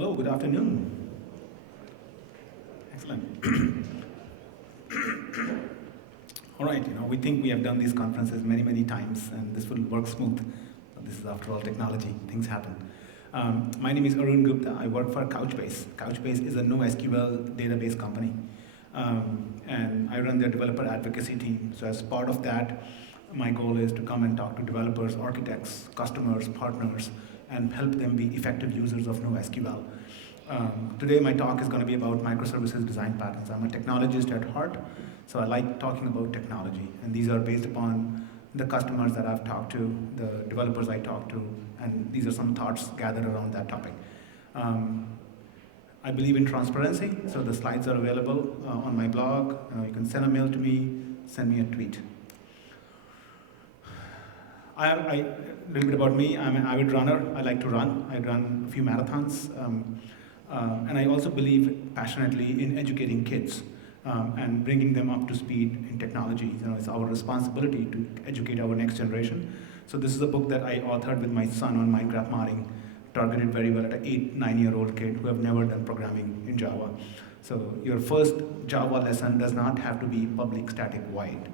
Hello, good afternoon. Excellent. All right, we think we have done these conferences many, many times, and this will work smooth. This is, after all, technology. Things happen. My name is Arun Gupta. I work for Couchbase. Couchbase is a NoSQL database company, and I run their developer advocacy team. So as part of that, my goal is to come and talk to developers, architects, customers, partners, and help them be effective users of NoSQL. Today my talk is going to be about microservices design patterns. I'm a technologist at heart, so I like talking about technology. And these are based upon the customers that I've talked to, the developers I talked to, and these are some thoughts gathered around that topic. I believe in transparency, so the slides are available on my blog. You can send a mail to me, send me a tweet. A little bit about me, I'm an avid runner. I like to run. I run a few marathons. And I also believe passionately in educating kids and bringing them up to speed in technology. It's our responsibility to educate our next generation. So this is a book that I authored with my son on Minecraft modding, targeted very well at an 8, 9-year-old kid who have never done programming in Java. So your first Java lesson does not have to be public static void.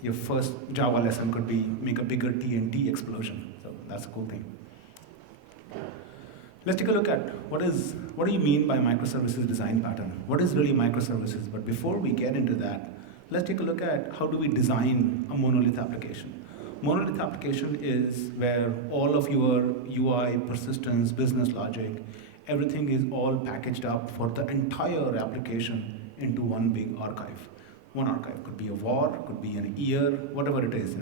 Your first Java lesson could be make a bigger TNT explosion. So that's a cool thing. Let's take a look at what do you mean by microservices design pattern? What is really microservices? But before we get into that, let's take a look at how do we design a monolith application. Monolith application is where all of your UI, persistence, business logic, everything is all packaged up for the entire application into one big archive. One archive could be a var, could be an year, whatever it is,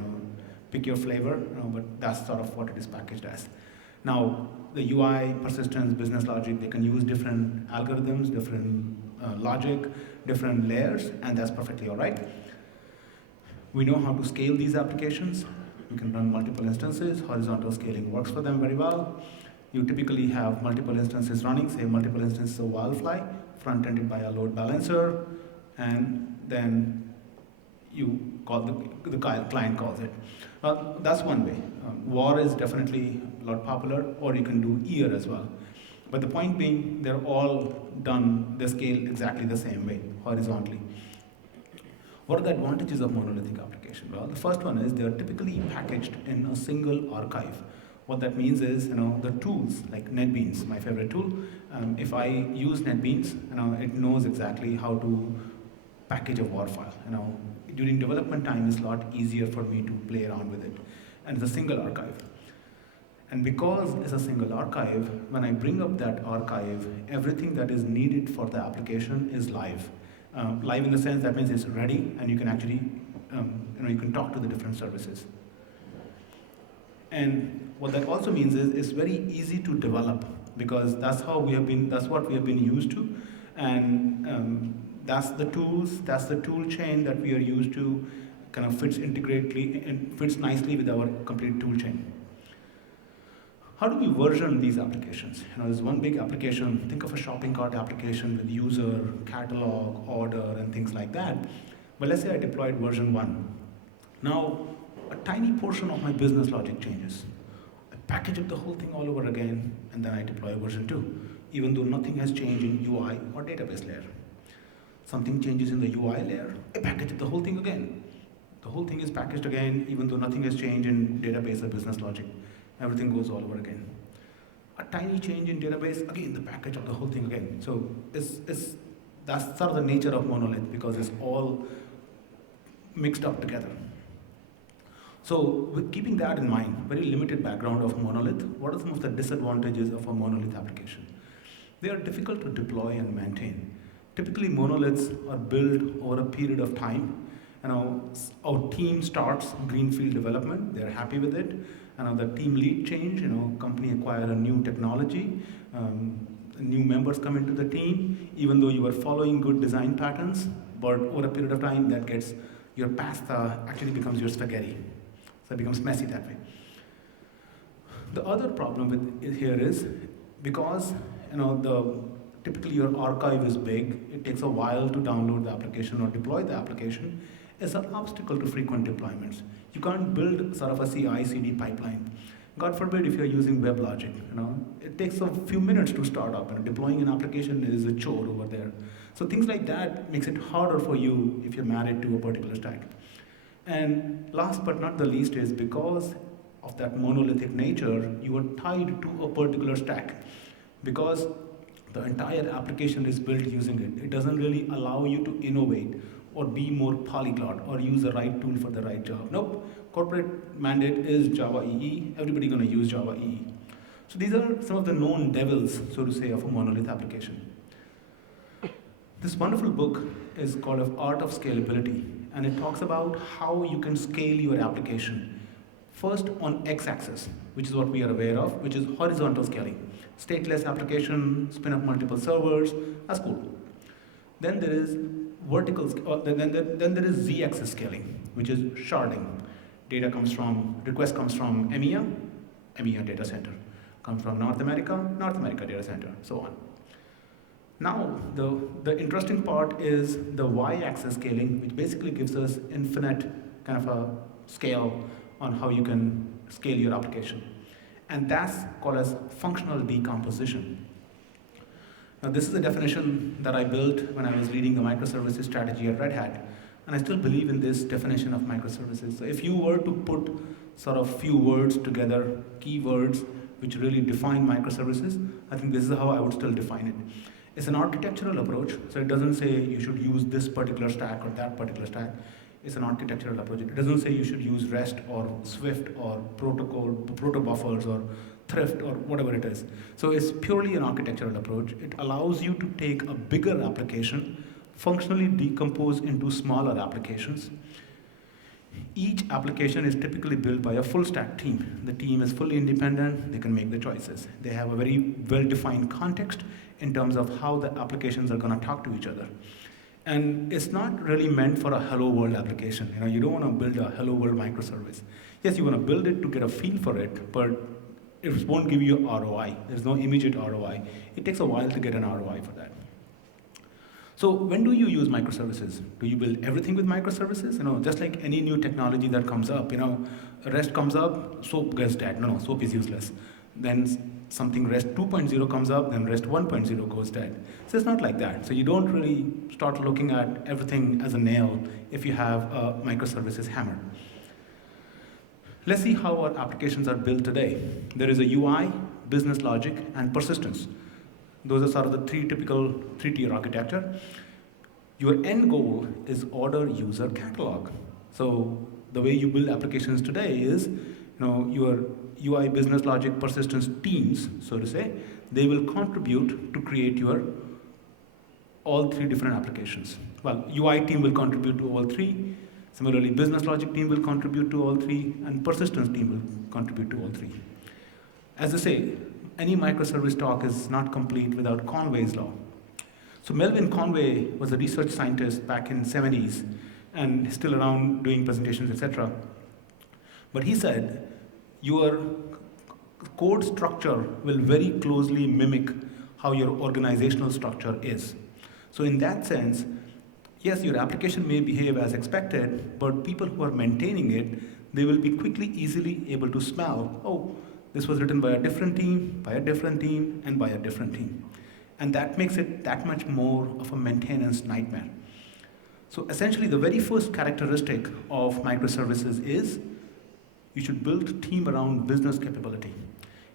pick your flavor, but that's sort of what it is packaged as. Now, the UI, persistence, business logic, they can use different algorithms, different logic, different layers, and that's perfectly all right. We know how to scale these applications. We can run multiple instances. Horizontal scaling works for them very well. You typically have multiple instances running, say multiple instances of Wildfly, front-ended by a load balancer, and then you call the client calls it. That's one way. Var is definitely a lot popular, or you can do year as well. But the point being, they're all done, they scale exactly the same way, horizontally. What are the advantages of monolithic application? Well, the first one is they're typically packaged in a single archive. What that means is, the tools, like NetBeans, my favorite tool, if I use NetBeans, it knows exactly how to package a war file. During development time, it's a lot easier for me to play around with it. And it's a single archive. And because it's a single archive, when I bring up that archive, everything that is needed for the application is live. Live in the sense that means it's ready, and you can actually, you can talk to the different services. And what that also means is it's very easy to develop, because that's what we have been used to, and that's the tools, that's the tool chain that we are used to, kind of fits integrately and fits nicely with our complete tool chain. How do we version these applications? There's one big application, think of a shopping cart application with user, catalog, order, and things like that. But let's say I deployed version 1. Now, a tiny portion of my business logic changes. I package up the whole thing all over again, and then I deploy version 2, even though nothing has changed in UI or database layer. Something changes in the UI layer, I package up the whole thing again. The whole thing is packaged again, even though nothing has changed in database or business logic. Everything goes all over again. A tiny change in database, again, the package of the whole thing again. So that's sort of the nature of monolith, because it's all mixed up together. So with keeping that in mind, very limited background of monolith, what are some of the disadvantages of a monolith application? They are difficult to deploy and maintain. Typically, monoliths are built over a period of time. Our team starts greenfield development, they're happy with it. The team lead change, company acquire a new technology, new members come into the team, even though you are following good design patterns, but over a period of time, that gets, your pasta actually becomes your spaghetti. So it becomes messy that way. The other problem with it here is, because typically your archive is big, it takes a while to download the application or deploy the application, it's an obstacle to frequent deployments. You can't build sort of a CI/CD pipeline. God forbid if you're using WebLogic, it takes a few minutes to start up, and deploying an application is a chore over there. So things like that makes it harder for you if you're married to a particular stack. And last but not the least is because of that monolithic nature, you are tied to a particular stack. Because the entire application is built using it. It doesn't really allow you to innovate or be more polyglot or use the right tool for the right job. Nope, corporate mandate is Java EE, everybody gonna use Java EE. So these are some of the known devils, so to say, of a monolith application. This wonderful book is called Art of Scalability, and it talks about how you can scale your application. First on x-axis, which is what we are aware of, which is horizontal scaling. Stateless application, spin up multiple servers, that's cool. Then there is then there is z-axis scaling, which is sharding. Request comes from EMEA data center. Comes from North America data center, so on. Now, the interesting part is the y-axis scaling, which basically gives us infinite kind of a scale on how you can scale your application. And that's called as functional decomposition. Now, this is a definition that I built when I was leading the microservices strategy at Red Hat, and I still believe in this definition of microservices. So if you were to put sort of few words together, keywords, which really define microservices, I think this is how I would still define it. It's an architectural approach, so it doesn't say you should use this particular stack or that particular stack. It's an architectural approach. It doesn't say you should use REST or Swift or proto-buffers or Thrift or whatever it is. So it's purely an architectural approach. It allows you to take a bigger application, functionally decompose into smaller applications. Each application is typically built by a full stack team. The team is fully independent, they can make the choices. They have a very well-defined context in terms of how the applications are going to talk to each other. And it's not really meant for a hello world application. You don't want to build a hello world microservice. Yes, you want to build it to get a feel for it, but it won't give you ROI. There's no immediate ROI. It takes a while to get an ROI for that. So when do you use microservices? Do you build everything with microservices? Just like any new technology that comes up, REST comes up, SOAP gets dead. No, SOAP is useless. Then something REST 2.0 comes up, then REST 1.0 goes dead. So it's not like that. So you don't really start looking at everything as a nail if you have a microservices hammer. Let's see how our applications are built today. There is a UI, business logic, and persistence. Those are sort of the three-tier architecture. Your end goal is order user catalog. So the way you build applications today is, your UI, business logic, persistence teams, so to say, they will contribute to create all three different applications. Well, UI team will contribute to all three. Similarly, business logic team will contribute to all three, and persistence team will contribute to all three. As I say, any microservice talk is not complete without Conway's law. So Melvin Conway was a research scientist back in the 70s and still around doing presentations, etc. But he said, your code structure will very closely mimic how your organizational structure is. So in that sense, yes, your application may behave as expected, but people who are maintaining it, they will be easily able to smell, oh, this was written by a different team, and by a different team. And that makes it that much more of a maintenance nightmare. So essentially, the very first characteristic of microservices is you should build a team around business capability.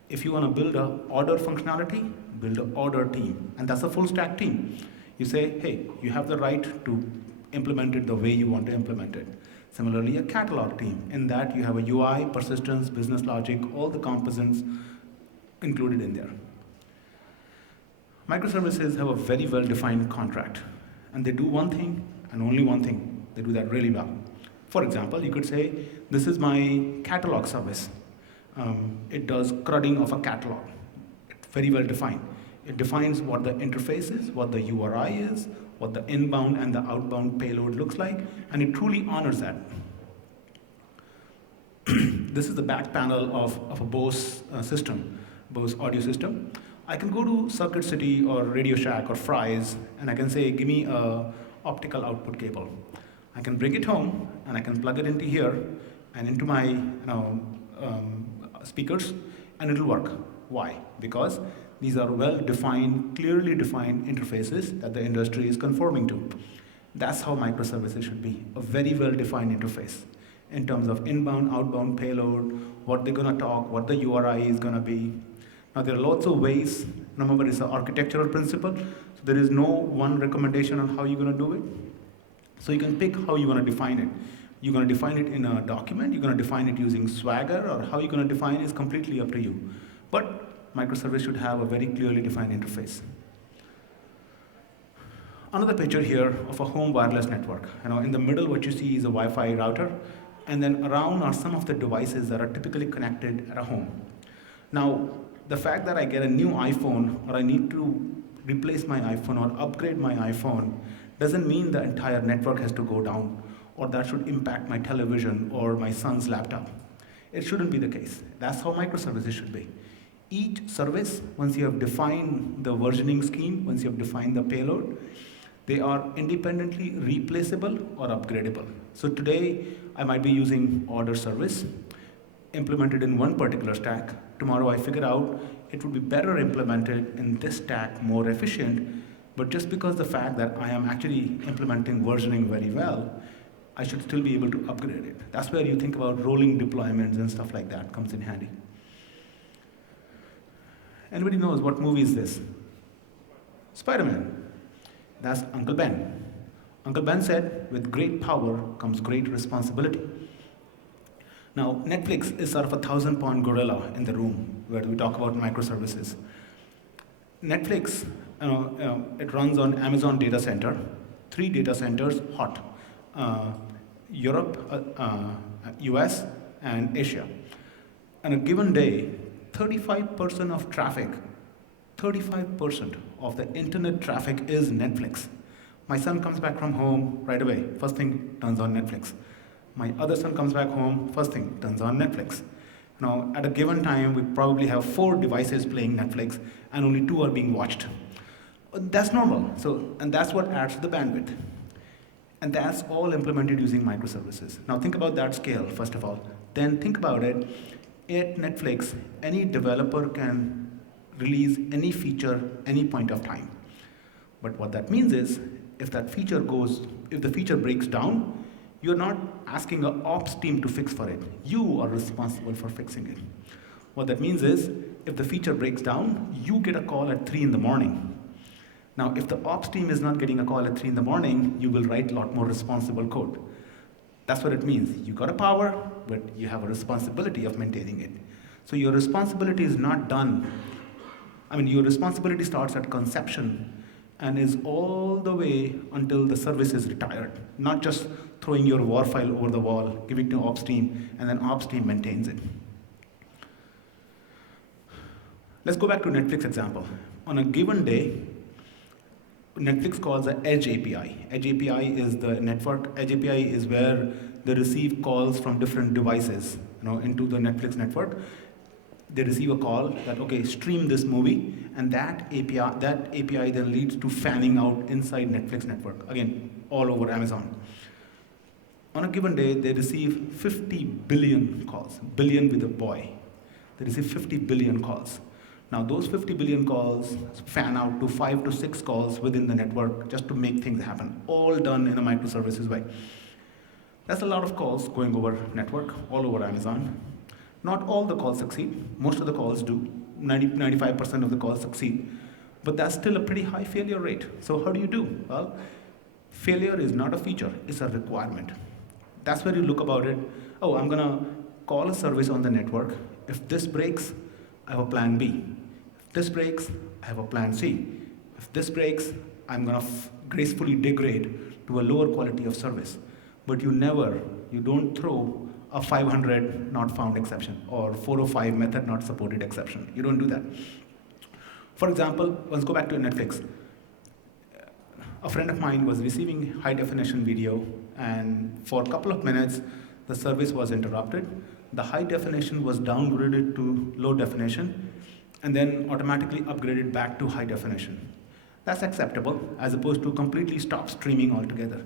If you want to build an order functionality, build an order team. And that's a full stack team. You say, hey, you have the right to implement it the way you want to implement it. Similarly, a catalog team. In that, you have a UI, persistence, business logic, all the components included in there. Microservices have a very well-defined contract. And they do one thing and only one thing. They do that really well. For example, you could say, this is my catalog service. It does crudding of a catalog. It's very well defined. It defines what the interface is, what the URI is, what the inbound and the outbound payload looks like, and it truly honors that. This is the back panel of a Bose system, Bose audio system. I can go to Circuit City or Radio Shack or Fry's, and I can say, give me an optical output cable. I can bring it home, and I can plug it into here, and into my speakers, and it'll work. Why? Because these are well-defined, clearly defined interfaces that the industry is conforming to. That's how microservices should be, a very well-defined interface in terms of inbound, outbound payload, what they're gonna talk, what the URI is gonna be. Now there are lots of ways. Remember, it's an architectural principle, so there is no one recommendation on how you're gonna do it. So you can pick how you wanna define it. You're gonna define it in a document, you're gonna define it using Swagger, or how you're gonna define it is completely up to you. But microservice should have a very clearly defined interface. Another picture here of a home wireless network. In the middle, what you see is a Wi-Fi router, and then around are some of the devices that are typically connected at a home. Now, the fact that I get a new iPhone, or I need to replace my iPhone or upgrade my iPhone, doesn't mean the entire network has to go down, or that should impact my television or my son's laptop. It shouldn't be the case. That's how microservices should be. Each service, once you have defined the versioning scheme, once you have defined the payload, they are independently replaceable or upgradable. So today, I might be using order service implemented in one particular stack. Tomorrow I figure out it would be better implemented in this stack, more efficient, but just because the fact that I am actually implementing versioning very well, I should still be able to upgrade it. That's where you think about rolling deployments and stuff like that comes in handy. Anybody knows what movie is this? Spider-Man. That's Uncle Ben. Uncle Ben said, with great power comes great responsibility. Now, Netflix is sort of a 1,000-pound gorilla in the room where we talk about microservices. Netflix, it runs on Amazon data center, 3 data centers, hot. Europe, US, and Asia. On a given day, 35% of traffic, 35% of the internet traffic is Netflix. My son comes back from home right away, first thing turns on Netflix. My other son comes back home, first thing turns on Netflix. Now, at a given time, we probably have 4 devices playing Netflix, and only 2 are being watched. That's normal, and that's what adds to the bandwidth. And that's all implemented using microservices. Now think about that scale, first of all. Then think about it, at Netflix, any developer can release any feature, any point of time. But what that means is, if the feature breaks down, you're not asking an ops team to fix for it. You are responsible for fixing it. What that means is, if the feature breaks down, you get a call at 3 in the morning. Now, if the ops team is not getting a call at 3 in the morning, you will write a lot more responsible code. That's what it means. You got a power, but you have a responsibility of maintaining it. So your responsibility is not done. Your responsibility starts at conception and is all the way until the service is retired. Not just throwing your war file over the wall, giving it to ops team, and then ops team maintains it. Let's go back to Netflix example. On a given day, Netflix calls an Edge API. Edge API is the network. Edge API is where they receive calls from different devices, into the Netflix network. They receive a call that, okay, stream this movie, and that API then leads to fanning out inside Netflix network. Again, all over Amazon. On a given day, they receive 50 billion calls, billion with a boy. They receive 50 billion calls. Now those 50 billion calls fan out to 5 to 6 calls within the network just to make things happen, all done in a microservices way. That's a lot of calls going over network, all over Amazon. Not all the calls succeed, most of the calls do, 95% of the calls succeed, but that's still a pretty high failure rate. So how do you do? Well, failure is not a feature, it's a requirement. That's where you look about it, oh, I'm gonna call a service on the network. If this breaks, I have a plan B. If this breaks, I have a plan C. If this breaks, I'm gonna gracefully degrade to a lower quality of service. But you don't throw a 500 not found exception or 405 method not supported exception. You don't do that. For example, let's go back to Netflix. A friend of mine was receiving high definition video, and for a couple of minutes, the service was interrupted. The high definition was downgraded to low definition, and then automatically upgraded back to high definition. That's acceptable, as opposed to completely stop streaming altogether.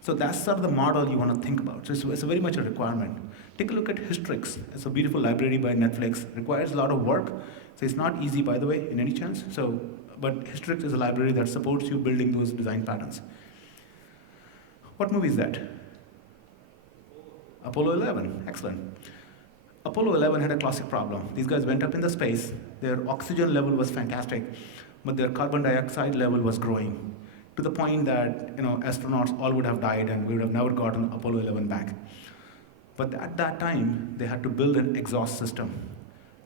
So that's sort of the model you want to think about. So it's very much a requirement. Take a look at Hystrix. It's a beautiful library by Netflix. Requires a lot of work. So it's not easy, by the way, in any chance. So, but Hystrix is a library that supports you building those design patterns. What movie is that? Apollo 11. Excellent. Apollo 11 had a classic problem. These guys went up in the space. Their oxygen level was fantastic, but their carbon dioxide level was growing to the point that astronauts all would have died and we would have never gotten Apollo 11 back. But at that time, they had to build an exhaust system.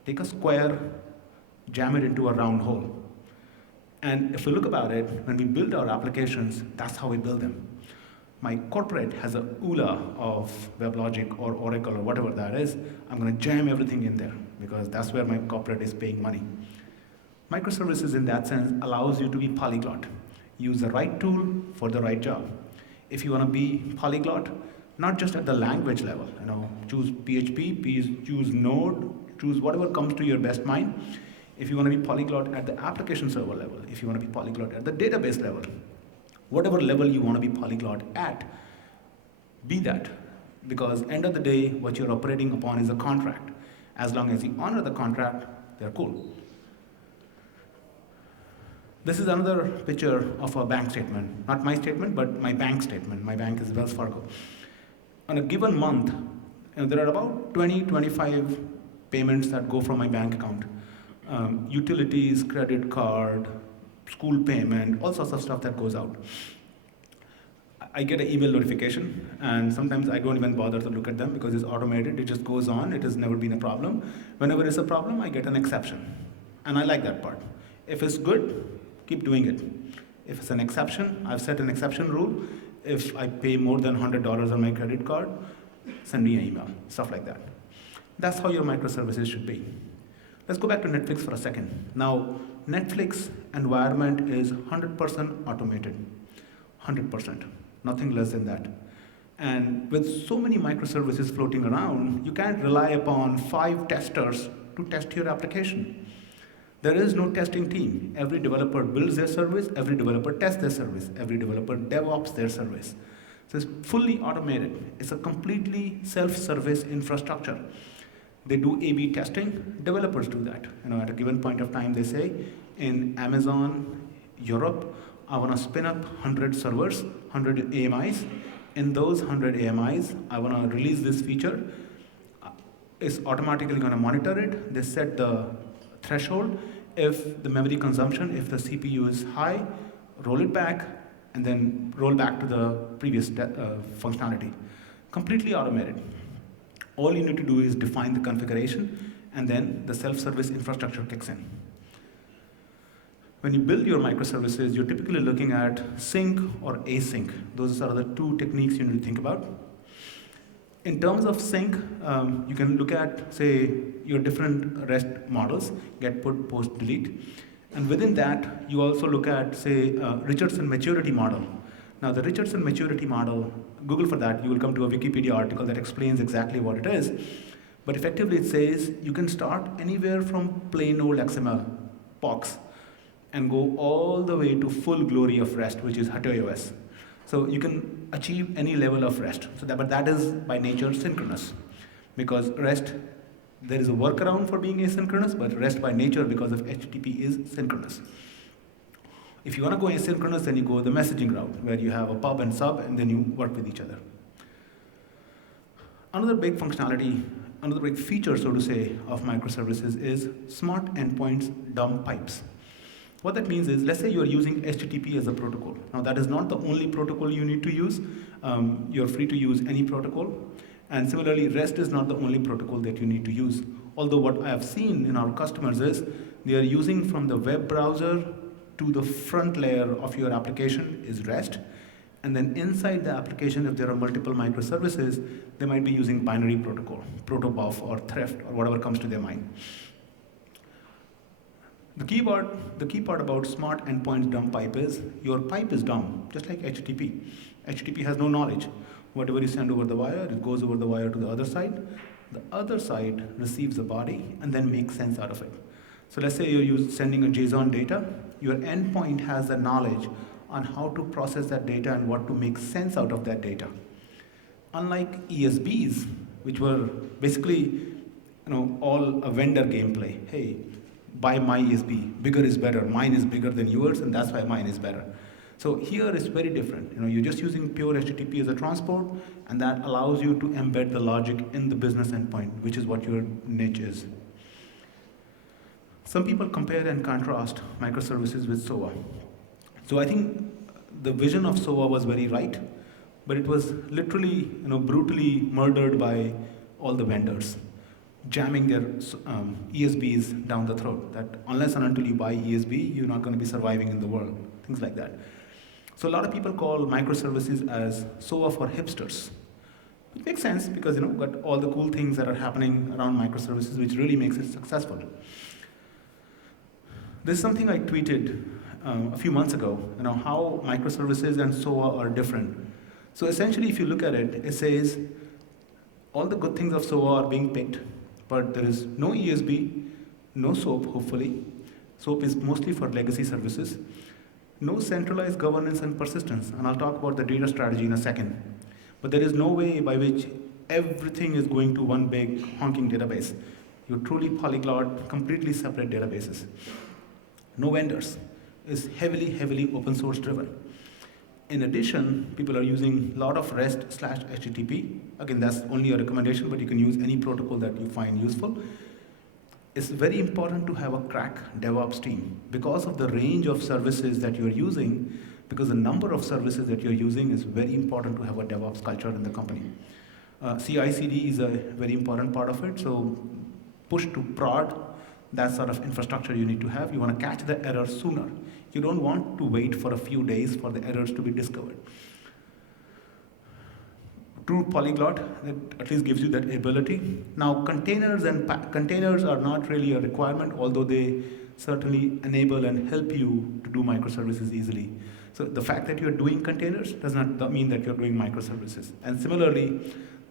Take a square, jam it into a round hole. And if we look about it, when we build our applications, that's how we build them. My corporate has a ULA of WebLogic or Oracle or whatever that is. I'm going to jam everything in there because that's where my corporate is paying money. Microservices in that sense allows you to be polyglot. Use the right tool for the right job. If you want to be polyglot, not just at the language level, choose PHP, choose Node, choose whatever comes to your best mind. If you want to be polyglot at the application server level, if you want to be polyglot at the database level, whatever level you want to be polyglot at, be that. Because end of the day, what you're operating upon is a contract. As long as you honor the contract, they're cool. This is another picture of a bank statement. Not my statement, but my bank statement. My bank is Wells Fargo. On a given month, there are about 25 payments that go from my bank account. Utilities, credit card, school payment, all sorts of stuff that goes out. I get an email notification, and sometimes I don't even bother to look at them because it's automated. It just goes on. It has never been a problem. Whenever it's a problem, I get an exception. And I like that part. If it's good, keep doing it. If it's an exception, I've set an exception rule. If I pay more than $100 on my credit card, send me an email, stuff like that. That's how your microservices should be. Let's go back to Netflix for a second. Now, Netflix environment is 100% automated, 100%, nothing less than that. And with so many microservices floating around, you can't rely upon 5 testers to test your application. There is no testing team. Every developer builds their service, every developer tests their service, every developer DevOps their service. So it's fully automated. It's a completely self-service infrastructure. They do A/B testing. Developers do that. At a given point of time, they say, in Amazon, Europe, I want to spin up 100 servers, 100 AMIs. In those 100 AMIs, I want to release this feature. It's automatically going to monitor it. They set the threshold. If the memory consumption, if the CPU is high, roll it back, and then roll back to the previous functionality. Completely automated. All you need to do is define the configuration, and then the self-service infrastructure kicks in. When you build your microservices, you're typically looking at sync or async. Those are the 2 techniques you need to think about. In terms of sync, you can look at, say, your different REST models, get, put, post, delete. And within that, you also look at, say, Richardson maturity model. Now, the Richardson maturity model, Google for that, you will come to a Wikipedia article that explains exactly what it is. But effectively, it says you can start anywhere from plain old XML, POX, and go all the way to full glory of REST, which is HTOS. So you can achieve any level of REST. But that is by nature synchronous. Because REST, there is a workaround for being asynchronous, but REST by nature, because of HTTP, is synchronous. If you want to go asynchronous, then you go the messaging route, where you have a pub and sub, and then you work with each other. Another big functionality, another big feature, so to say, of microservices is smart endpoints dumb pipes. What that means is, let's say you're using HTTP as a protocol. Now, that is not the only protocol you need to use. You're free to use any protocol. And similarly, REST is not the only protocol that you need to use. Although what I have seen in our customers is, they are using from the web browser to the front layer of your application is REST. And then inside the application, if there are multiple microservices, they might be using binary protocol, protobuf or thrift or whatever comes to their mind. The key part about smart endpoints dumb pipe is your pipe is dumb, just like HTTP. HTTP has no knowledge. Whatever you send over the wire, it goes over the wire to the other side. The other side receives the body and then makes sense out of it. So let's say you're sending a JSON data. Your endpoint has the knowledge on how to process that data and what to make sense out of that data. Unlike ESBs, which were basically all a vendor gameplay. Hey, buy my ESB, bigger is better, mine is bigger than yours, and that's why mine is better. So here it's very different. You're just using pure HTTP as a transport, and that allows you to embed the logic in the business endpoint, which is what your niche is. Some people compare and contrast microservices with SOA. So I think the vision of SOA was very right, but it was literally, brutally murdered by all the vendors, jamming their ESBs down the throat. That unless and until you buy ESB, you're not going to be surviving in the world. Things like that. So a lot of people call microservices as SOA for hipsters. It makes sense because got all the cool things that are happening around microservices, which really makes it successful. This is something I tweeted a few months ago. How microservices and SOA are different. So essentially, if you look at it, it says all the good things of SOA are being picked, but there is no ESB, no SOAP, hopefully. SOAP is mostly for legacy services. No centralized governance and persistence, and I'll talk about the data strategy in a second. But there is no way by which everything is going to one big honking database. You're truly polyglot, completely separate databases. No vendors. It's heavily, heavily open source driven. In addition, people are using a lot of REST/HTTP. Again, that's only a recommendation, but you can use any protocol that you find useful. It's very important to have a crack DevOps team because of the range of services that you're using, because the number of services that you're using is very important to have a DevOps culture in the company. CI/CD is a very important part of it, so push to prod, that sort of infrastructure you need to have. You want to catch the error sooner. You don't want to wait for a few days for the errors to be discovered. True Polyglot, that at least gives you that ability. Now, containers are not really a requirement, although they certainly enable and help you to do microservices easily. So the fact that you're doing containers does not mean that you're doing microservices. And similarly,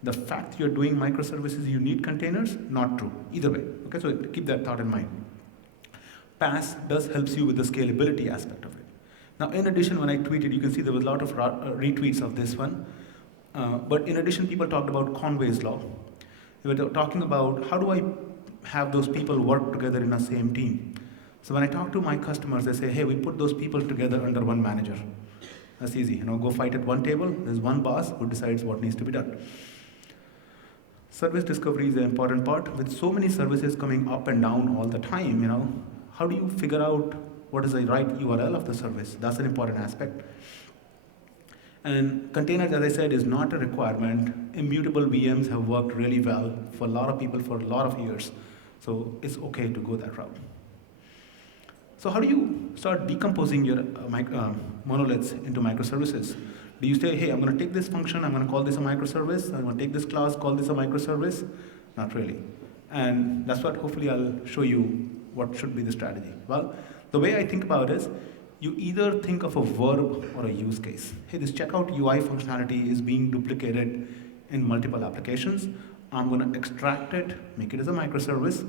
the fact you're doing microservices, you need containers, not true. Either way. Okay, so keep that thought in mind. PaaS does helps you with the scalability aspect of it. Now, in addition, when I tweeted, you can see there was a lot of retweets of this one. But in addition, people talked about Conway's law. They were talking about how do I have those people work together in the same team. So when I talk to my customers, they say, hey, we put those people together under one manager. That's easy. Go fight at one table. There's one boss who decides what needs to be done. Service discovery is an important part. With so many services coming up and down all the time, how do you figure out what is the right URL of the service? That's an important aspect. And containers, as I said, is not a requirement. Immutable VMs have worked really well for a lot of people for a lot of years. So it's okay to go that route. So how do you start decomposing your monoliths into microservices? Do you say, hey, I'm going to take this function, I'm going to call this a microservice, I'm going to take this class, call this a microservice? Not really. And that's what hopefully I'll show you what should be the strategy. Well, the way I think about it is, you either think of a verb or a use case. Hey, this checkout UI functionality is being duplicated in multiple applications. I'm going to extract it, make it as a microservice,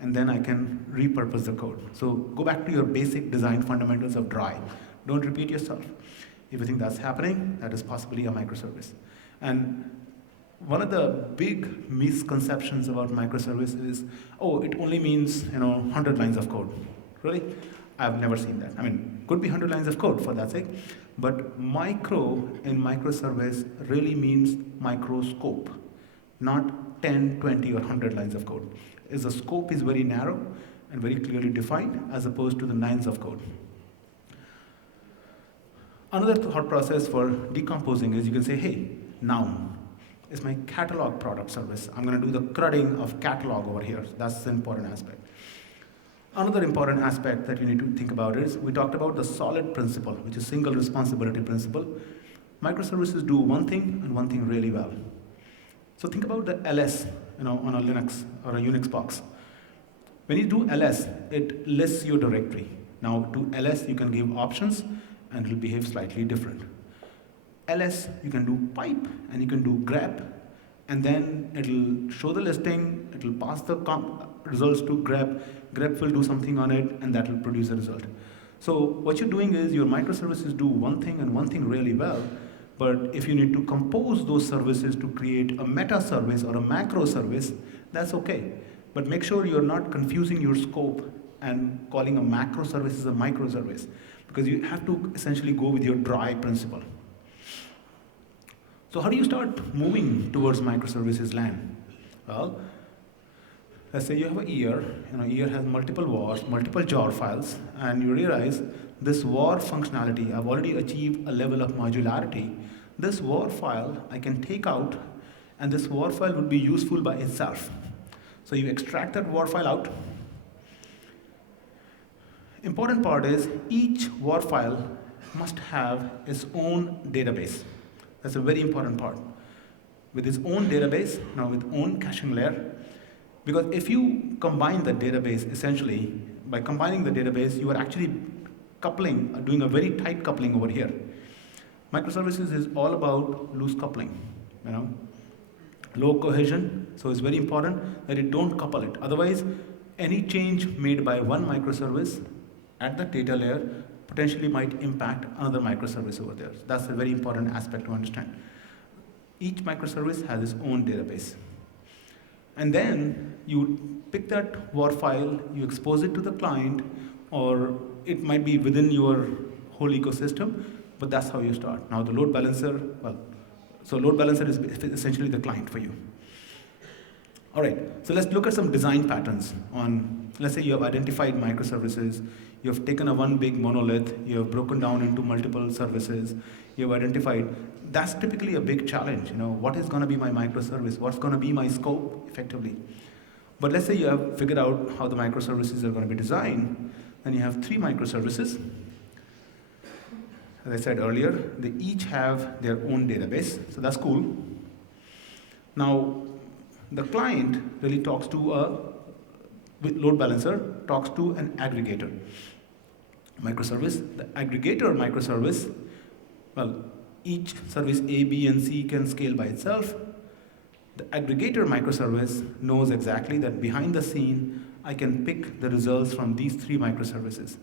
and then I can repurpose the code. So go back to your basic design fundamentals of dry. Don't repeat yourself. If you think that's happening, that is possibly a microservice. And one of the big misconceptions about microservice is, oh, it only means 100 lines of code. Really? I've never seen that. I mean, could be 100 lines of code for that sake, but micro in microservice really means microscope, not 10, 20, or 100 lines of code. The scope is very narrow and very clearly defined as opposed to the lines of code. Another thought process for decomposing is you can say, hey, noun is my catalog product service. I'm going to do the crudding of catalog over here. That's the important aspect. Another important aspect that you need to think about is, we talked about the solid principle, which is single responsibility principle. Microservices do one thing and one thing really well. So think about the ls on a Linux or a Unix box. When you do ls, it lists your directory. Now to ls, you can give options and it will behave slightly different. ls, you can do pipe and you can do grep, and then it will show the listing, it will pass the results to grep, grep will do something on it, and that will produce a result. So what you're doing is your microservices do one thing and one thing really well, but if you need to compose those services to create a meta service or a macro service, that's okay. But make sure you're not confusing your scope and calling a macro service as a microservice, because you have to essentially go with your dry principle. So how do you start moving towards microservices land? Well, let's say you have a year, year has multiple wars, multiple jar files, and you realize this war functionality, I've already achieved a level of modularity. This war file I can take out, and this war file would be useful by itself. So you extract that war file out. Important part is each war file must have its own database. That's a very important part. With its own database, now with own caching layer, because if you combine the database, essentially, by combining the database, you are actually coupling, doing a very tight coupling over here. Microservices is all about loose coupling, low cohesion, so it's very important that you don't couple it. Otherwise, any change made by one microservice at the data layer potentially might impact another microservice over there. So that's a very important aspect to understand. Each microservice has its own database. And then you pick that war file, you expose it to the client, or it might be within your whole ecosystem, but that's how you start. Now the load balancer, so load balancer is essentially the client for you. All right, so let's look at some design patterns on, let's say you have identified microservices, you have taken a one big monolith, you have broken down into multiple services, you have identified, that's typically a big challenge. What is going to be my microservice? What's going to be my scope, effectively? But let's say you have figured out how the microservices are going to be designed, then you have 3 microservices. As I said earlier, they each have their own database, so that's cool. Now, the client really talks to with load balancer, talks to an aggregator microservice. The aggregator microservice, each service A, B, and C can scale by itself. The aggregator microservice knows exactly that behind the scene, I can pick the results from these 3 microservices.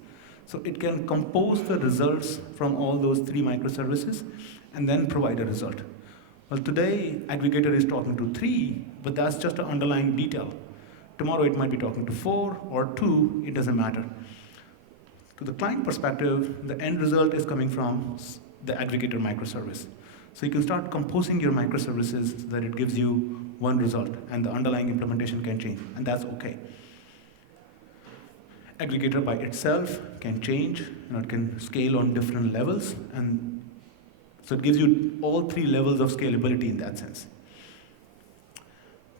So it can compose the results from all those 3 microservices and then provide a result. Well, today, aggregator is talking to 3, but that's just an underlying detail. Tomorrow, it might be talking to 4 or 2, it doesn't matter. To the client perspective, the end result is coming from the aggregator microservice. So you can start composing your microservices so that it gives you one result, and the underlying implementation can change, and that's okay. Aggregator by itself can change, it can scale on different levels, and so it gives you all 3 levels of scalability in that sense.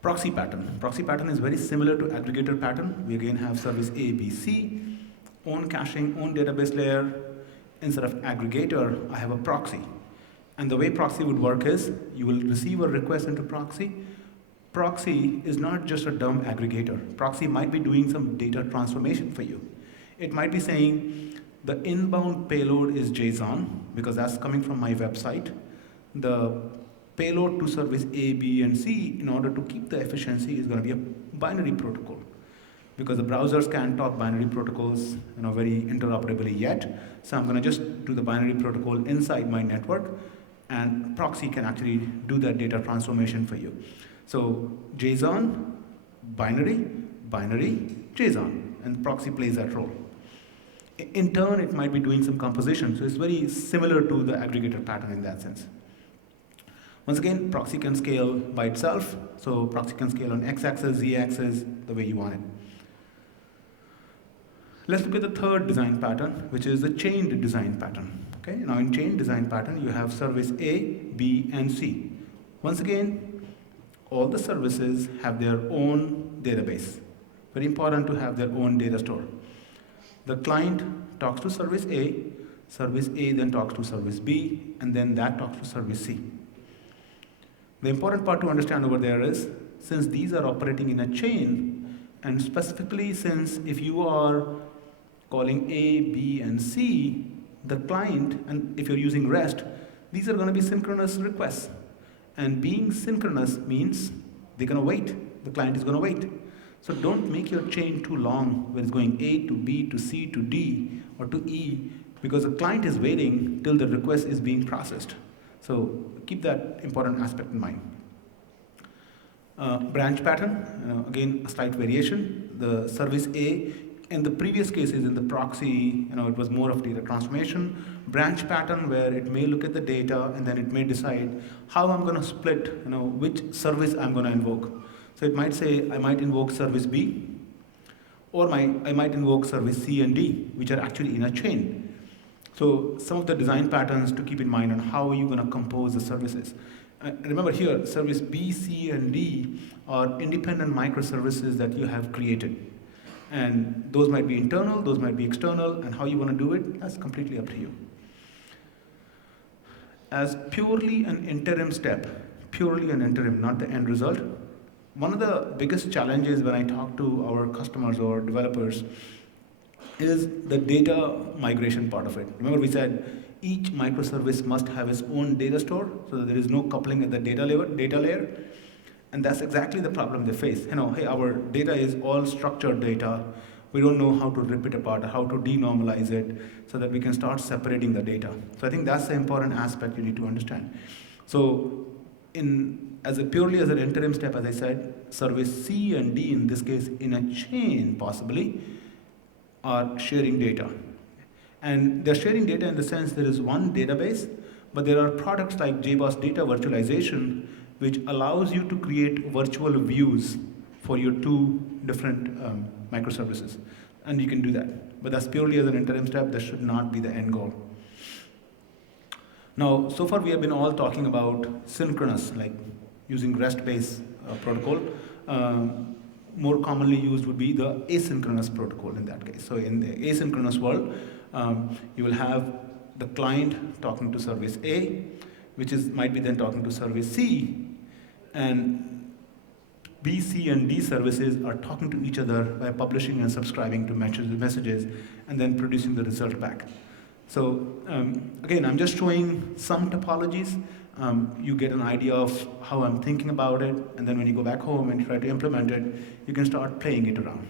Proxy pattern. Proxy pattern is very similar to aggregator pattern. We again have service A, B, C, own caching, own database layer. Instead of aggregator, I have a proxy. And the way proxy would work is, you will receive a request into proxy. Proxy is not just a dumb aggregator. Proxy might be doing some data transformation for you. It might be saying, the inbound payload is JSON, because that's coming from my website. The payload to service A, B, and C, in order to keep the efficiency, is going to be a binary protocol. Because the browsers can't talk binary protocols very interoperably yet. So I'm going to just do the binary protocol inside my network, and proxy can actually do that data transformation for you. So JSON, binary, binary, JSON, and proxy plays that role. In turn, it might be doing some composition, so it's very similar to the aggregator pattern in that sense. Once again, proxy can scale by itself, so proxy can scale on x-axis, z-axis, the way you want it. Let's look at the third design pattern, which is the chained design pattern. Okay, now in chained design pattern, you have service A, B, and C. Once again, all the services have their own database. Very important to have their own data store. The client talks to service A then talks to service B, and then that talks to service C. The important part to understand over there is, since these are operating in a chain, and specifically since if you are calling A, B, and C, the client, and if you're using REST, these are going to be synchronous requests. And being synchronous means they're going to wait. The client is going to wait. So don't make your chain too long where it's going A to B to C to D or to E, because the client is waiting till the request is being processed. So keep that important aspect in mind. Branch pattern, again a slight variation. The service A, in the previous cases in the proxy, it was more of data transformation. Branch pattern where it may look at the data and then it may decide how I'm going to split, which service I'm going to invoke. So it might say I might invoke service B, or I might invoke service C and D, which are actually in a chain. So some of the design patterns to keep in mind on how you're going to compose the services. Remember here, service B, C, and D are independent microservices that you have created. And those might be internal, those might be external, and how you want to do it, that's completely up to you. As purely an interim step, not the end result, one of the biggest challenges when I talk to our customers or developers is the data migration part of it. Remember we said each microservice must have its own data store so that there is no coupling at the data layer. And that's exactly the problem they face. Hey, our data is all structured data. We don't know how to rip it apart, how to denormalize it so that we can start separating the data. So I think that's the important aspect you need to understand. So purely as an interim step, as I said, service C and D in this case in a chain possibly are sharing data. And they're sharing data in the sense there is one database, but there are products like JBoss Data Virtualization, which allows you to create virtual views for your two different microservices. And you can do that. But that's purely as an interim step. That should not be the end goal. Now, so far we have been all talking about synchronous, like using REST-based protocol. More commonly used would be the asynchronous protocol in that case. So in the asynchronous world, you will have the client talking to service A, which might be then talking to service C, and B, C, and D services are talking to each other by publishing and subscribing to messages and then producing the result back. So again, I'm just showing some topologies. You get an idea of how I'm thinking about it, and then when you go back home and try to implement it, you can start playing it around.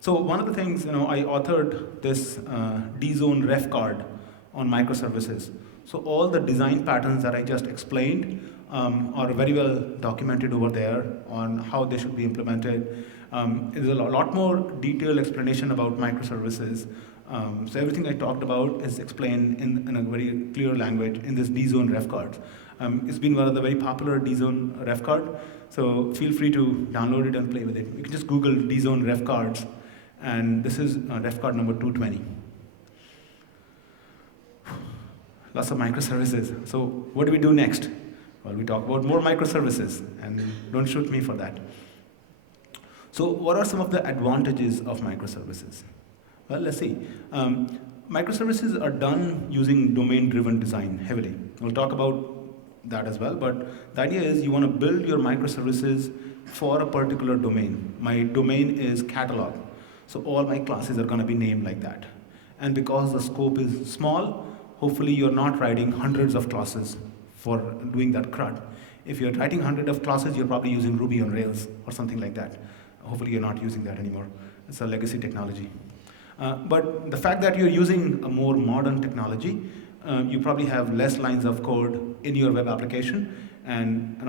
So one of the things, I authored this dzone ref card on microservices. So all the design patterns that I just explained are very well documented over there on how they should be implemented. There's a lot more detailed explanation about microservices. So everything I talked about is explained in a very clear language in this dzone ref card. It's been one of the very popular dzone ref card. So feel free to download it and play with it. You can just Google dzone ref cards. And this is ref card number 220. Lots of microservices. So what do we do next? Well, we talk about more microservices, and don't shoot me for that. So what are some of the advantages of microservices? Well, let's see. Microservices are done using domain-driven design heavily. We'll talk about that as well, but the idea is you want to build your microservices for a particular domain. My domain is catalog. So all my classes are going to be named like that. And because the scope is small, hopefully you're not writing hundreds of classes for doing that CRUD. If you're writing hundreds of classes, you're probably using Ruby on Rails or something like that. Hopefully you're not using that anymore. It's a legacy technology. But the fact that you're using a more modern technology, you probably have less lines of code in your web application. And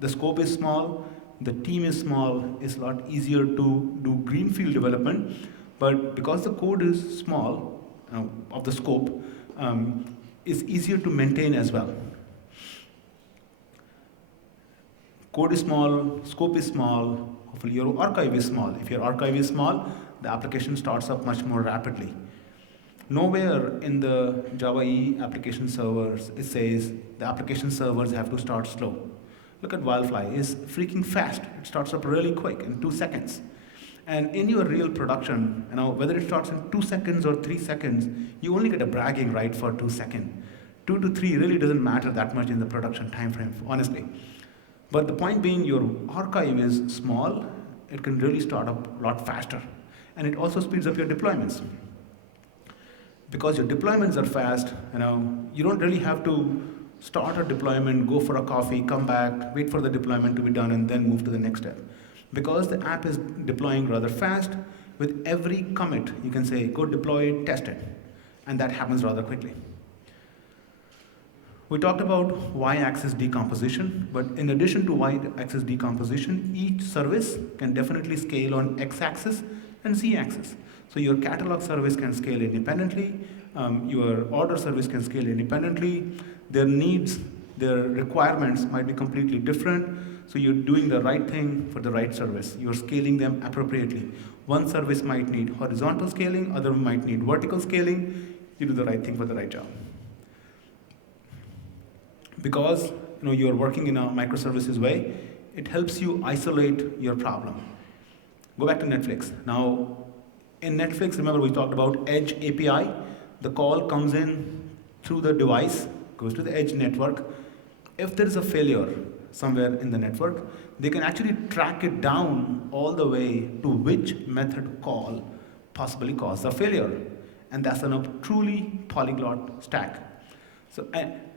the scope is small. The team is small, it's a lot easier to do greenfield development, but because the code is small, of the scope, it's easier to maintain as well. Code is small, scope is small, hopefully your archive is small. If your archive is small, the application starts up much more rapidly. Nowhere in the Java EE application servers, it says the application servers have to start slow. Look at Wildfly, it's freaking fast. It starts up really quick in 2 seconds. And in your real production, whether it starts in 2 seconds or 3 seconds, you only get a bragging right for 2 seconds. 2 to 3 really doesn't matter that much in the production time frame, honestly. But the point being, your archive is small, it can really start up a lot faster. And it also speeds up your deployments. Because your deployments are fast, you don't really have to start a deployment, go for a coffee, come back, wait for the deployment to be done, and then move to the next step. Because the app is deploying rather fast, with every commit, you can say, go deploy it, test it. And that happens rather quickly. We talked about y-axis decomposition, but in addition to y-axis decomposition, each service can definitely scale on x-axis and z-axis. So your catalog service can scale independently, your order service can scale independently, their needs, their requirements might be completely different, so you're doing the right thing for the right service. You're scaling them appropriately. One service might need horizontal scaling, other might need vertical scaling, you do the right thing for the right job. Because you're working in a microservices way, it helps you isolate your problem. Go back to Netflix. Now, in Netflix, remember we talked about Edge API. The call comes in through the device, goes to the Edge network. If there is a failure somewhere in the network, they can actually track it down all the way to which method call possibly caused the failure. And that's a truly polyglot stack. So,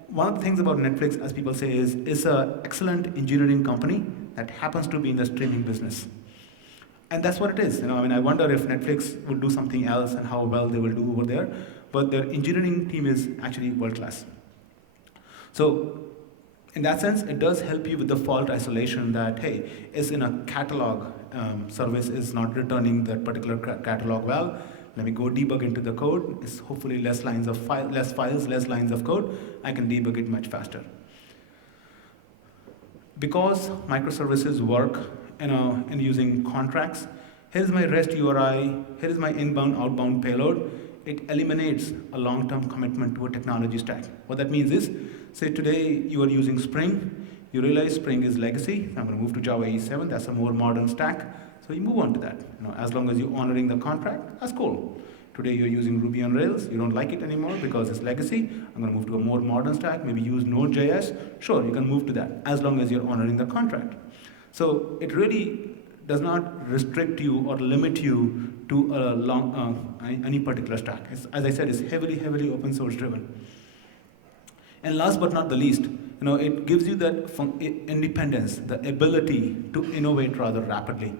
one of the things about Netflix, as people say, is it's an excellent engineering company that happens to be in the streaming business. And that's what it is. I wonder if Netflix would do something else and how well they will do over there. But their engineering team is actually world class. So in that sense, it does help you with the fault isolation that, hey, is in a catalog service is not returning that particular catalog well. Let me go debug into the code. It's hopefully less files, less lines of code. I can debug it much faster. Because microservices work in using contracts, here's my REST URI, here is my inbound, outbound payload. It eliminates a long-term commitment to a technology stack. What that means is, say today you are using Spring, you realize Spring is legacy, I'm going to move to Java E7, that's a more modern stack. So you move on to that. As long as you're honoring the contract, that's cool. Today you're using Ruby on Rails, you don't like it anymore because it's legacy. I'm going to move to a more modern stack, maybe use Node.js. Sure, you can move to that as long as you're honoring the contract. So it really does not restrict you or limit you to any particular stack. As I said, it's heavily open source driven. And last but not the least, it gives you that independence, the ability to innovate rather rapidly.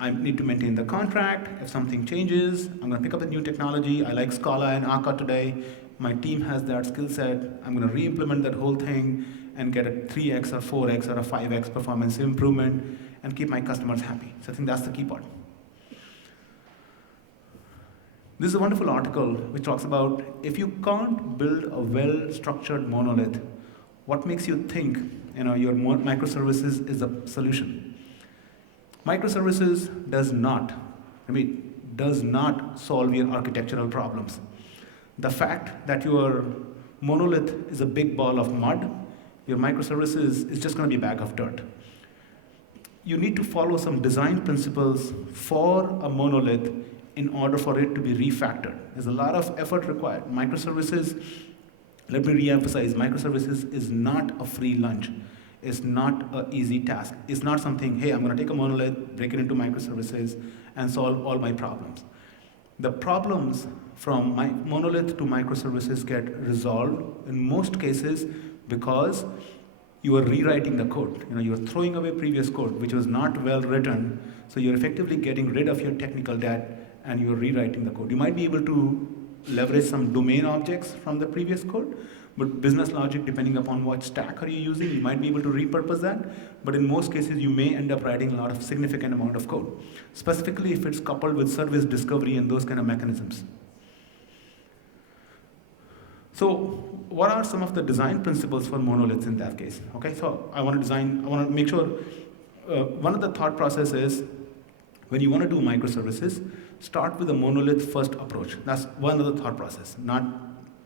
I need to maintain the contract. If something changes, I'm going to pick up a new technology. I like Scala and Akka today. My team has that skill set. I'm going to re-implement that whole thing and get a 3x or 4x or a 5x performance improvement and keep my customers happy. So I think that's the key part. This is a wonderful article which talks about if you can't build a well-structured monolith, what makes you think your microservices is a solution? Microservices does not solve your architectural problems. The fact that your monolith is a big ball of mud, your microservices is just going to be a bag of dirt. You need to follow some design principles for a monolith in order for it to be refactored. There's a lot of effort required. Microservices, let me re-emphasize, microservices is not a free lunch. It's not an easy task. It's not something, hey, I'm going to take a monolith, break it into microservices, and solve all my problems. The problems from monolith to microservices get resolved in most cases because you are rewriting the code. You're throwing away previous code, which was not well written, so you're effectively getting rid of your technical debt and you're rewriting the code. You might be able to leverage some domain objects from the previous code, but business logic, depending upon what stack are you using, you might be able to repurpose that. But in most cases, you may end up writing a lot of significant amount of code, specifically if it's coupled with service discovery and those kind of mechanisms. So what are some of the design principles for monoliths in that case? Okay, so I want to make sure, one of the thought process is, when you want to do microservices, start with a monolith first approach. That's one of the thought process. Not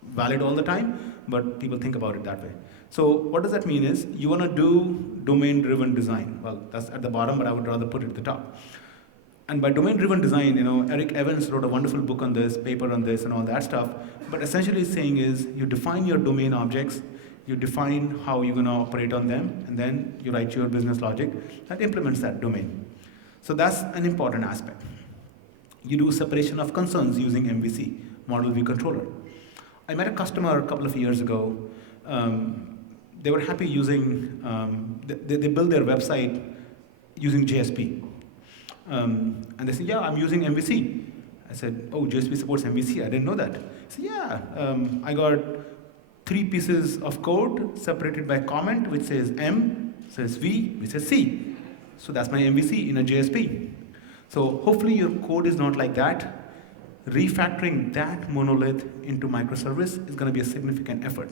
valid all the time, but people think about it that way. So what does that mean is, you want to do domain-driven design. Well, that's at the bottom, but I would rather put it at the top. And by domain-driven design, Eric Evans wrote a wonderful book on this, paper on this, and all that stuff. But essentially saying is, you define your domain objects, you define how you're going to operate on them, and then you write your business logic that implements that domain. So that's an important aspect. You do separation of concerns using MVC, Model View Controller. I met a customer a couple of years ago they were happy using, they built their website using JSP. And they said, yeah, I'm using MVC. I said, oh, JSP supports MVC, I didn't know that. I said, yeah, I got 3 pieces of code separated by comment, which says M, says V, which says C. So that's my MVC in a JSP. So hopefully your code is not like that. Refactoring that monolith into microservice is going to be a significant effort.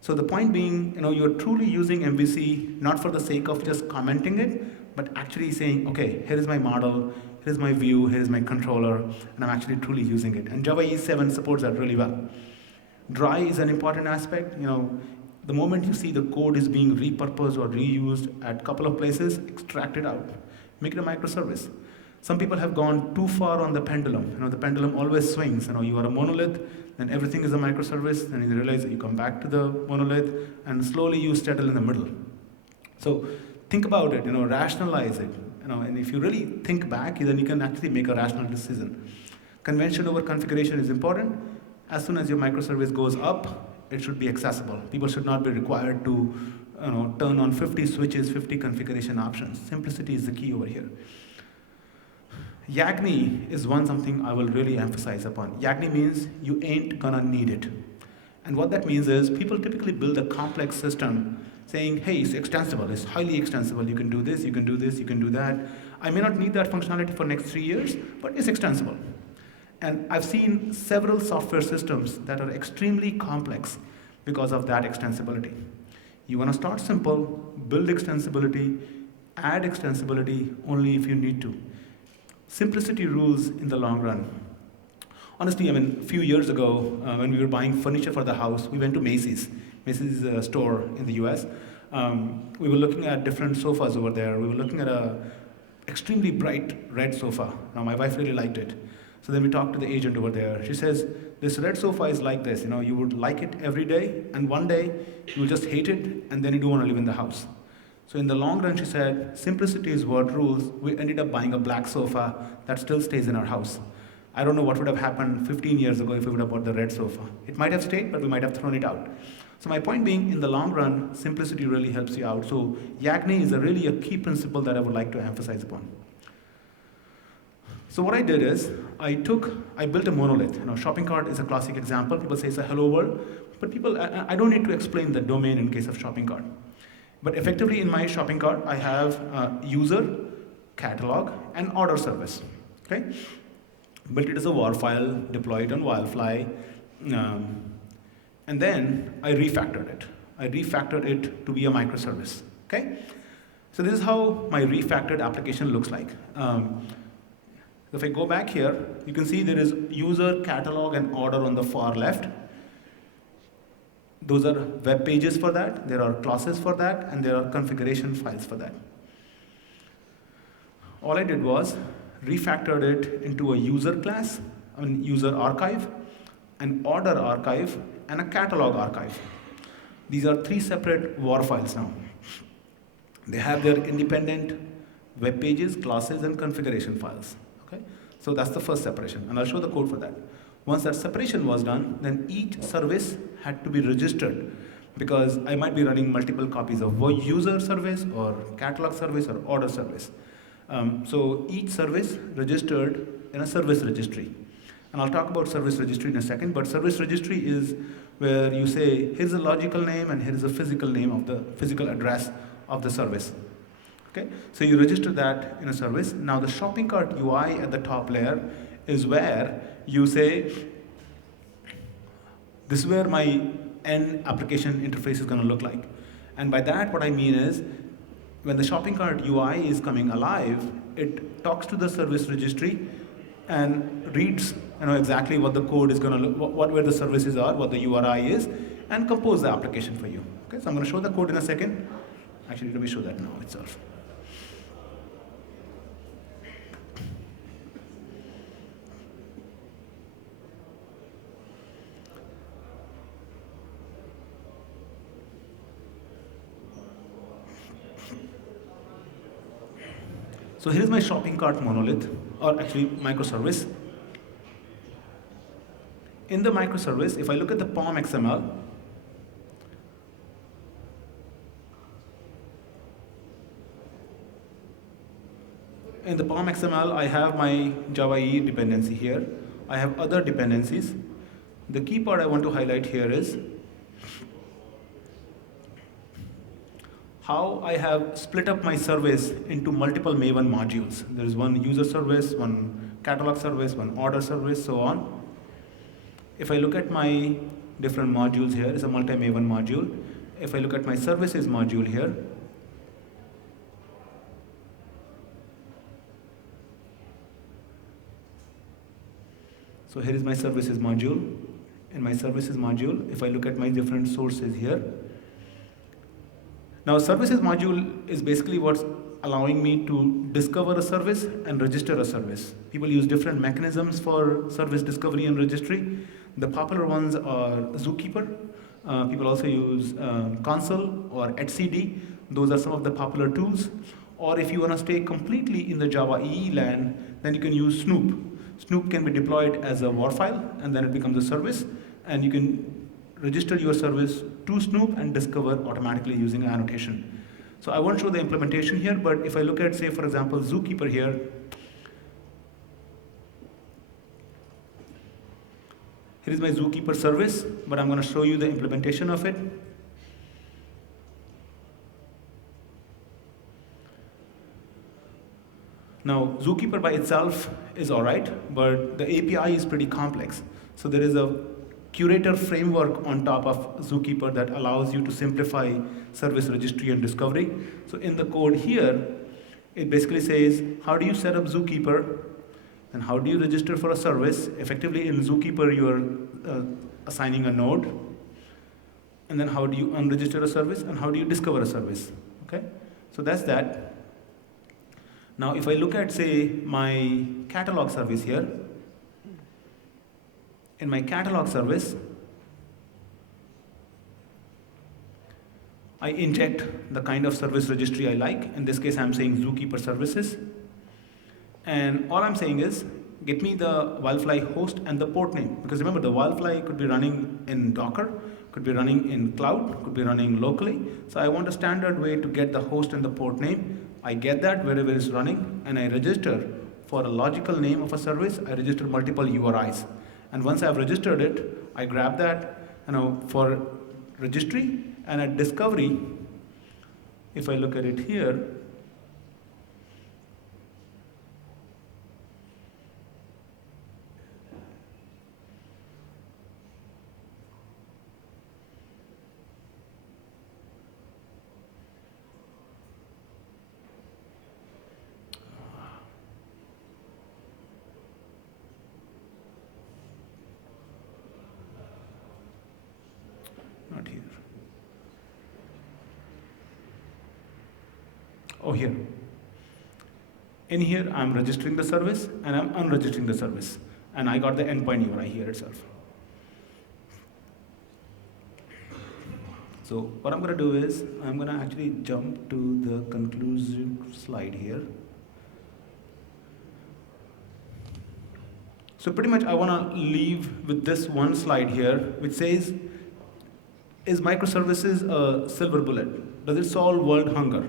So the point being, you're truly using MVC not for the sake of just commenting it, but actually saying, okay, here is my model, here is my view, here is my controller, and I'm actually truly using it. And Java E7 supports that really well. Dry is an important aspect. The moment you see the code is being repurposed or reused at a couple of places, extract it out. Make it a microservice. Some people have gone too far on the pendulum. The pendulum always swings. You are a monolith, then everything is a microservice, then you realize that you come back to the monolith, and slowly you settle in the middle. So think about it, rationalize it. And if you really think back, then you can actually make a rational decision. Convention over configuration is important. As soon as your microservice goes up, it should be accessible. People should not be required to turn on 50 switches, 50 configuration options. Simplicity is the key over here. YAGNI is something I will really emphasize upon. YAGNI means you ain't gonna need it. And what that means is people typically build a complex system saying, hey, it's extensible, it's highly extensible, you can do this, you can do this, you can do that. I may not need that functionality for next 3 years, but it's extensible. And I've seen several software systems that are extremely complex because of that extensibility. You want to start simple, build extensibility, add extensibility only if you need to. Simplicity rules in the long run. Honestly, a few years ago, when we were buying furniture for the house, we went to Macy's. Macy's is a store in the US. We were looking at different sofas over there. We were looking at a extremely bright red sofa. Now, my wife really liked it. So then we talked to the agent over there. She says, this red sofa is like this. You would like it every day, and one day you will just hate it, and then you don't want to live in the house. So in the long run, she said, simplicity is what rules. We ended up buying a black sofa that still stays in our house. I don't know what would have happened 15 years ago if we would have bought the red sofa. It might have stayed, but we might have thrown it out. So my point being, in the long run, simplicity really helps you out. So YAGNI is really a key principle that I would like to emphasize upon. So what I did is, I built a monolith. Shopping cart is a classic example. People say it's a hello world, but I don't need to explain the domain in case of shopping cart. But effectively in my shopping cart, I have user, catalog, and order service. Okay? Built it as a WAR file, deployed on Wildfly, and then I refactored it. I refactored it to be a microservice. Okay? So this is how my refactored application looks like. If I go back here, you can see there is user, catalog, and order on the far left. Those are web pages for that, there are classes for that, and there are configuration files for that. All I did was refactored it into a user class, user archive, an order archive, and a catalog archive. These are 3 separate WAR files now. They have their independent web pages, classes, and configuration files. Okay? So that's the first separation, and I'll show the code for that. Once that separation was done, then each service had to be registered, because I might be running multiple copies of user service or catalog service or order service. So each service registered in a service registry. And I'll talk about service registry in a second, but service registry is where you say, here's a logical name and here's a physical name of the physical address of the service. Okay? So you register that in a service. Now the shopping cart UI at the top layer is where you say, this is where my end application interface is going to look like. And by that, what I mean is, when the shopping cart UI is coming alive, it talks to the service registry and reads exactly what the code is going to look, where the services are, what the URI is, and compose the application for you. Okay, so I'm going to show the code in a second. Actually, let me show that now itself. So here's my shopping cart monolith, or actually microservice. In the microservice, if I look at the POM XML, in the POM XML, I have my Java EE dependency here. I have other dependencies. The key part I want to highlight here is how I have split up my service into multiple Maven modules. There is one user service, one catalog service, one order service, so on. If I look at my different modules here, it's a multi-Maven module. If I look at my services module here, so here is my services module. In my services module, if I look at my different sources here, now services module is basically what's allowing me to discover a service and register a service. People use different mechanisms for service discovery and registry. The popular ones are Zookeeper. People also use Console or etcd. Those are some of the popular tools. Or if you want to stay completely in the Java EE land, then you can use Snoop. Snoop can be deployed as a WAR file, and then it becomes a service, and you can register your service to Snoop and discover automatically using an annotation. So I won't show the implementation here, but if I look at, say, for example, Zookeeper here, here is my Zookeeper service, but I'm going to show you the implementation of it. Now, Zookeeper by itself is all right, but the API is pretty complex. So there is a curator framework on top of Zookeeper that allows you to simplify service registry and discovery. So in the code here, it basically says, how do you set up Zookeeper, and how do you register for a service? Effectively in Zookeeper, you're assigning a node, and then how do you unregister a service, and how do you discover a service, okay? So that's that. Now if I look at, say, my catalog service here, in my catalog service, I inject the kind of service registry I like. In this case, I'm saying Zookeeper services. And all I'm saying is, get me the Wildfly host and the port name. Because remember, the Wildfly could be running in Docker, could be running in cloud, could be running locally. So I want a standard way to get the host and the port name. I get that wherever it's running, and I register for a logical name of a service. I register multiple URIs. And once I've registered it, I grab that for registry, and at discovery, if I look at it here, not here. Oh, here. In here, I'm registering the service and I'm unregistering the service. And I got the endpoint URI here itself. So what I'm going to do is, I'm going to actually jump to the conclusive slide here. So pretty much I want to leave with this one slide here, which says, is microservices a silver bullet? Does it solve world hunger?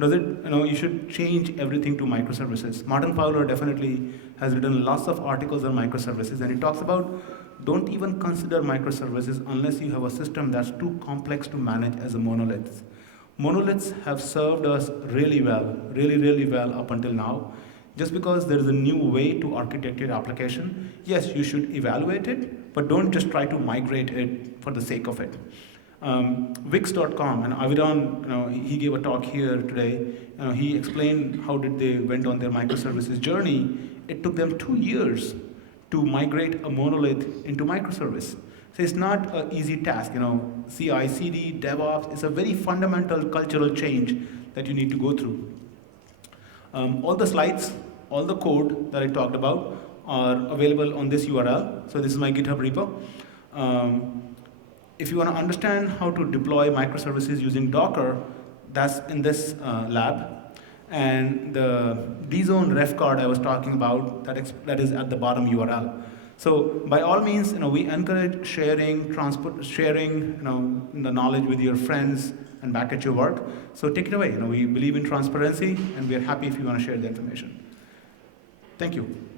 Does it, you should change everything to microservices? Martin Fowler definitely has written lots of articles on microservices, and he talks about, don't even consider microservices unless you have a system that's too complex to manage as a monolith. Monoliths have served us really well, really well up until now. Just because there is a new way to architect your application, yes, you should evaluate it, but don't just try to migrate it for the sake of it. Wix.com, and Arun, he gave a talk here today. He explained how did they went on their microservices journey. It took them 2 years to migrate a monolith into microservice. So it's not an easy task. CI, CD, DevOps, it's a very fundamental cultural change that you need to go through. All the slides, all the code that I talked about are available on this URL. So this is my GitHub repo. If you want to understand how to deploy microservices using Docker, that's in this lab. And the dzone ref card I was talking about, that is at the bottom URL. So by all means, we encourage sharing, sharing, the knowledge with your friends and back at your work. So take it away. We believe in transparency, and we are happy if you want to share the information. Thank you.